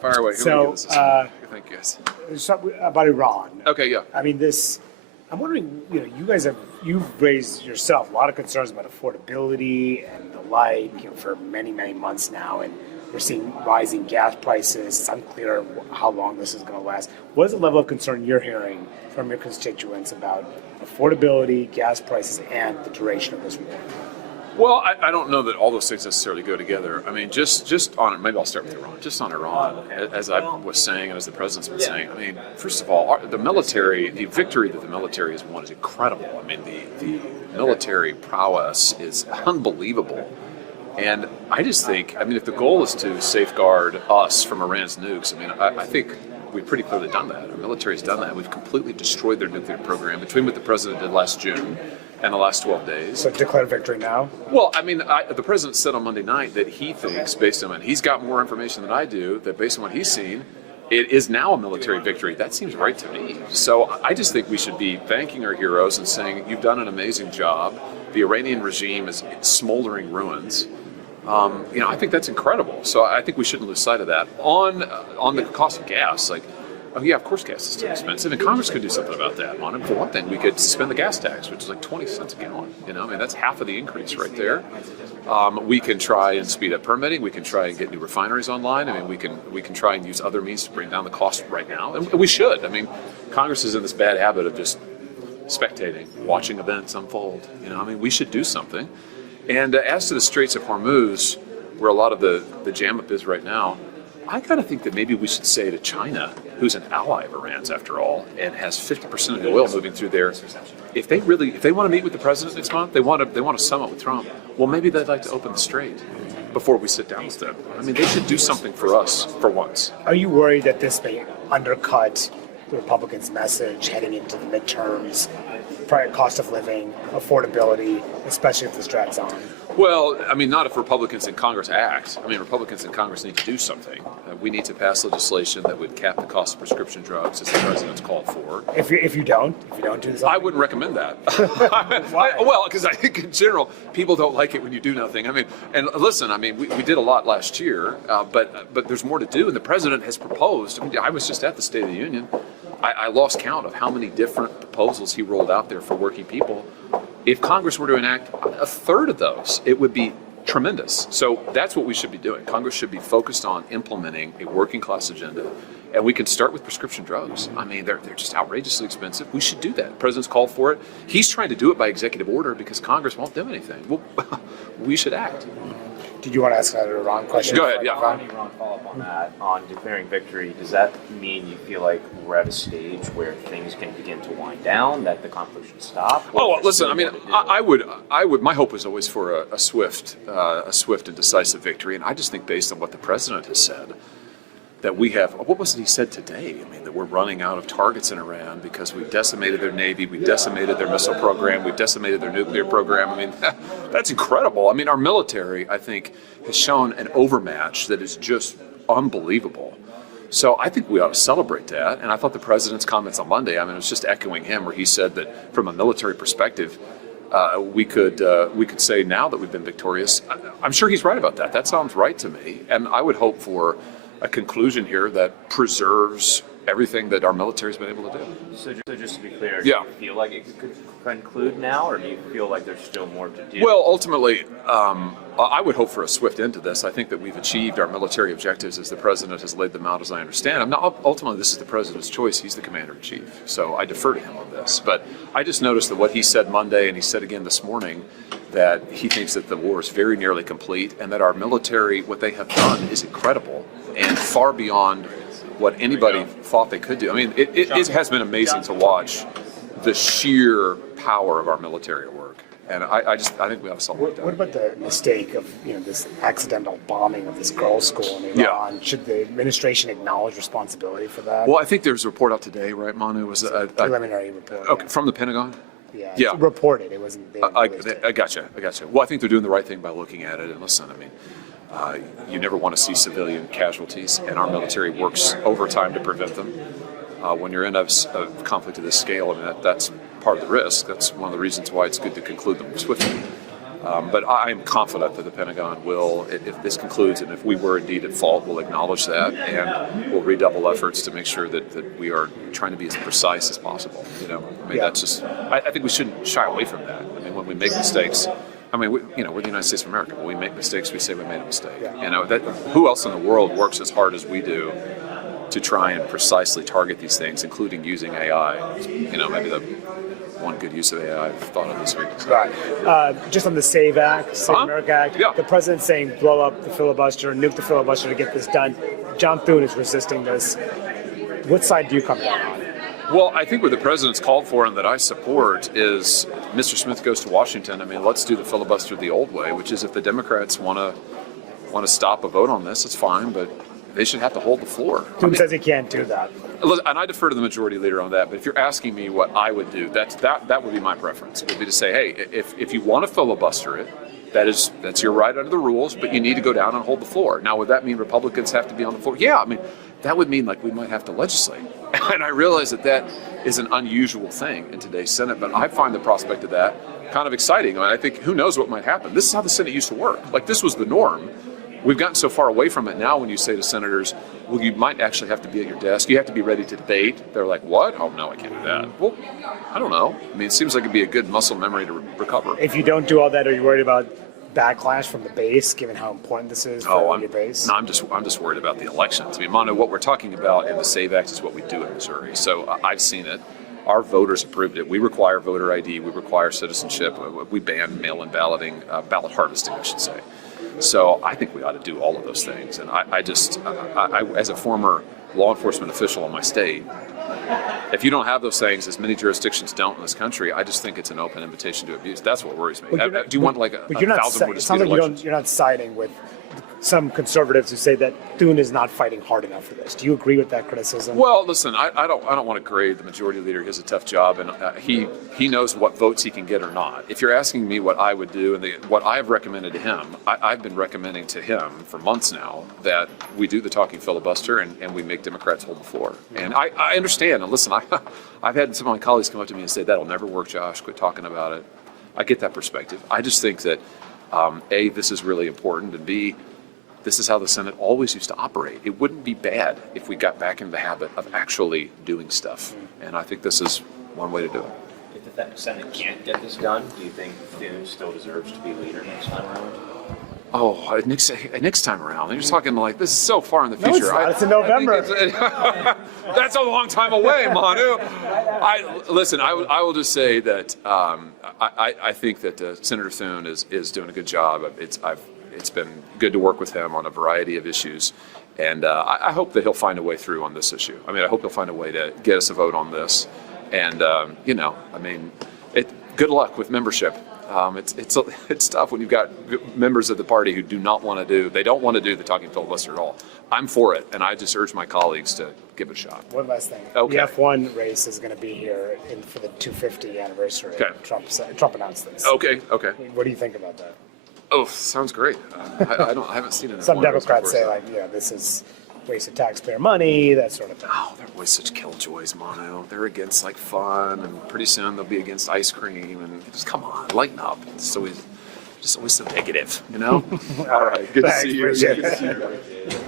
Fire away. Thank you guys. About Iran. Okay, yeah. I mean, I'm wondering, you've raised yourself a lot of concerns about affordability and the like, for many, many months now, and we're seeing rising gas prices. It's unclear how long this is going to last. What is the level of concern you're hearing from your constituents about affordability, gas prices, and the duration of this war? Well, I don't know that all those things necessarily go together. I mean, just on, maybe I'll start with Iran. Just on Iran, as I was saying and as the president's been saying, I mean, first of all, the victory that the military has won is incredible. I mean, the military prowess is unbelievable. And I just think, if the goal is to safeguard us from Iran's nukes, I think we've pretty clearly done that. Our military's done that. We've completely destroyed their nuclear program between what the president did last June and the last 12 days. So declare victory now? Well, the president said on Monday night that he thinks, based on he's got more information than I do, that based on what he's seen, it is now a military victory. That seems right to me. So I just think we should be thanking our heroes and saying, you've done an amazing job. The Iranian regime is smoldering ruins. I think that's incredible. So I think we shouldn't lose sight of that. On the cost of gas, of course gas is too expensive, and Congress could do something about that. For one thing, we could suspend the gas tax, which is like 20 cents a gallon. That's half of the increase right there. We can try and speed up permitting. We can try and get new refineries online. We can try and use other means to bring down the cost right now, and we should. Congress is in this bad habit of just spectating, watching events unfold. We should do something. And as to the Straits of Hormuz, where a lot of the jam-up is right now, I kind of think that maybe we should say to China, who's an ally of Iran's after all, and has 50% of the oil moving through there, if they want to meet with the president next month, they want a summit with Trump, well, maybe they'd like to open the strait before we sit down with them. They should do something for us for once. Are you worried that this may undercut the Republicans' message heading into the midterms, cost of living, affordability, especially if this drags on? Well, not if Republicans in Congress act. Republicans in Congress need to do something. We need to pass legislation that would cap the cost of prescription drugs, as the president's called for. If you don't do something? I wouldn't recommend that. Why? Well, because I think in general, people don't like it when you do nothing. And listen, we did a lot last year, but there's more to do, and the president has proposed. I was just at the State of the Union. I lost count of how many different proposals he rolled out there for working people. If Congress were to enact a third of those, it would be tremendous. So that's what we should be doing. Congress should be focused on implementing a working class agenda. And we can start with prescription drugs. They're just outrageously expensive. We should do that. The president's called for it. He's trying to do it by executive order because Congress won't do anything. Well, we should act. Did you want to ask another Iran question? Go ahead, yeah. Iran follow-up on that, on declaring victory, does that mean you feel like we're at a stage where things can begin to wind down, that the conflict should stop? Oh, well, listen, I would, my hope was always for a swift and decisive victory, and I just think based on what the president has said, that we have, what was it he said today? That we're running out of targets in Iran because we've decimated their Navy, we've decimated their missile program, we've decimated their nuclear program. That's incredible. Our military, I think, has shown an overmatch that is just unbelievable. So I think we ought to celebrate that. And I thought the president's comments on Monday, it was just echoing him, where he said that from a military perspective, we could say now that we've been victorious. I'm sure he's right about that. That sounds right to me. And I would hope for a conclusion here that preserves everything that our military's been able to do. So just to be clear, yeah. Do you feel like it could conclude now, or do you feel like there's still more to do? Well, ultimately, I would hope for a swift end to this. I think that we've achieved our military objectives as the president has laid them out, as I understand. Ultimately, this is the president's choice. He's the commander-in-chief, so I defer to him on this. But I just noticed that what he said Monday, and he said again this morning, that he thinks that the war is very nearly complete, and that our military, what they have done, is incredible and far beyond what anybody thought they could do. It has been amazing to watch the sheer power of our military at work. And I think we ought to celebrate that. What about the mistake of this accidental bombing of this girls' school in Iran? Yeah. Should the administration acknowledge responsibility for that? Well, I think there's a report out today, right, Manu? It was a preliminary report. Okay, yeah. from the Pentagon? Yeah. Yeah. It's reported. It wasn't. I gotcha. Well, I think they're doing the right thing by looking at it. And listen, you never want to see civilian casualties, and our military works overtime to prevent them. When you're in a conflict of this scale, that's part of the risk. That's one of the reasons why it's good to conclude them swiftly. But I am confident that the Pentagon will, if this concludes and if we were indeed at fault, will acknowledge that and will redouble efforts to make sure that we are trying to be as precise as possible. I mean, that's just, I think we shouldn't shy away from that. I mean, when we make mistakes, I mean, we're the United States of America. When we make mistakes, we say we made a mistake. Who else in the world works as hard as we do to try and precisely target these things, including using AI? Maybe the one good use of AI I've thought of this week. Right. Just on the SAVE Act, Save America Act, Yeah. the president's saying blow up the filibuster, nuke the filibuster to get this done. John Thune is resisting this. What side do you come down on? Well, I think what the president's called for and that I support is Mr. Smith goes to Washington. I mean, let's do the filibuster the old way, which is if the Democrats want to stop a vote on this, it's fine, but they should have to hold the floor. Thune says he can't do that. And I defer to the majority leader on that, but if you're asking me what I would do, that would be my preference. Would be to say, hey, if you want to filibuster it, that's your right under the rules, but you need to go down and hold the floor. Now, would that mean Republicans have to be on the floor? Yeah, I mean, that would mean like we might have to legislate. And I realize that is an unusual thing in today's Senate, but I find the prospect of that kind of exciting. I mean, I think who knows what might happen. This is how the Senate used to work. Like, this was the norm. We've gotten so far away from it now when you say to senators, well, you might actually have to be at your desk. You have to be ready to debate. They're like, what? Oh, no, I can't do that. Well, I don't know. I mean, it seems like it'd be a good muscle memory to recover. If you don't do all that, are you worried about backlash from the base, given how important this is for your base? No, I'm just worried about the elections. I mean, Mono, what we're talking about in the SAVE Act is what we do in Missouri. So I've seen it. Our voters approved it. We require voter ID. We require citizenship. We ban mail-in balloting, ballot harvesting, I should say. So I think we ought to do all of those things. And I as a former law enforcement official in my state, if you don't have those things, as many jurisdictions don't in this country, I just think it's an open invitation to abuse. That's what worries me. Do you want like a 1,000 more disputed elections? You're not siding with some conservatives who say that Thune is not fighting hard enough for this. Do you agree with that criticism? Well, listen, I don't want to grade the majority leader. He has a tough job, and he knows what votes he can get or not. If you're asking me what I would do and what I've recommended to him, I've been recommending to him for months now that we do the talking filibuster and we make Democrats hold the floor. And I understand. And listen, I've had some of my colleagues come up to me and say, that'll never work, Josh. Quit talking about it. I get that perspective. I just think that, A, this is really important, and B, this is how the Senate always used to operate. It wouldn't be bad if we got back in the habit of actually doing stuff. And I think this is one way to do it. If the Senate can't get this done, do you think Thune still deserves to be leader next time around? Oh, next time around. You're talking like, this is so far in the future. No, it's not. It's in November. That's a long time away, Manu. I will just say that I think that Senator Thune is doing a good job. It's been good to work with him on a variety of issues, and I hope that he'll find a way through on this issue. I mean, I hope he'll find a way to get us a vote on this, and good luck with membership. It's tough when you've got members of the party who don't want to do the talking filibuster at all. I'm for it, and I just urge my colleagues to give it a shot. One last thing. Okay. The F1 race is going to be here for the 250th anniversary. Okay. Trump announced this. Okay. What do you think about that? Oh, sounds great. I haven't seen it. Some Democrats say this is waste of taxpayer money, that sort of thing. Oh, they're always such killjoys, Mono. They're against like fun, and pretty soon they'll be against ice cream, and just come on, lighten up. It's always so negative, you know. All right, good to see you. Appreciate Good to it. see you.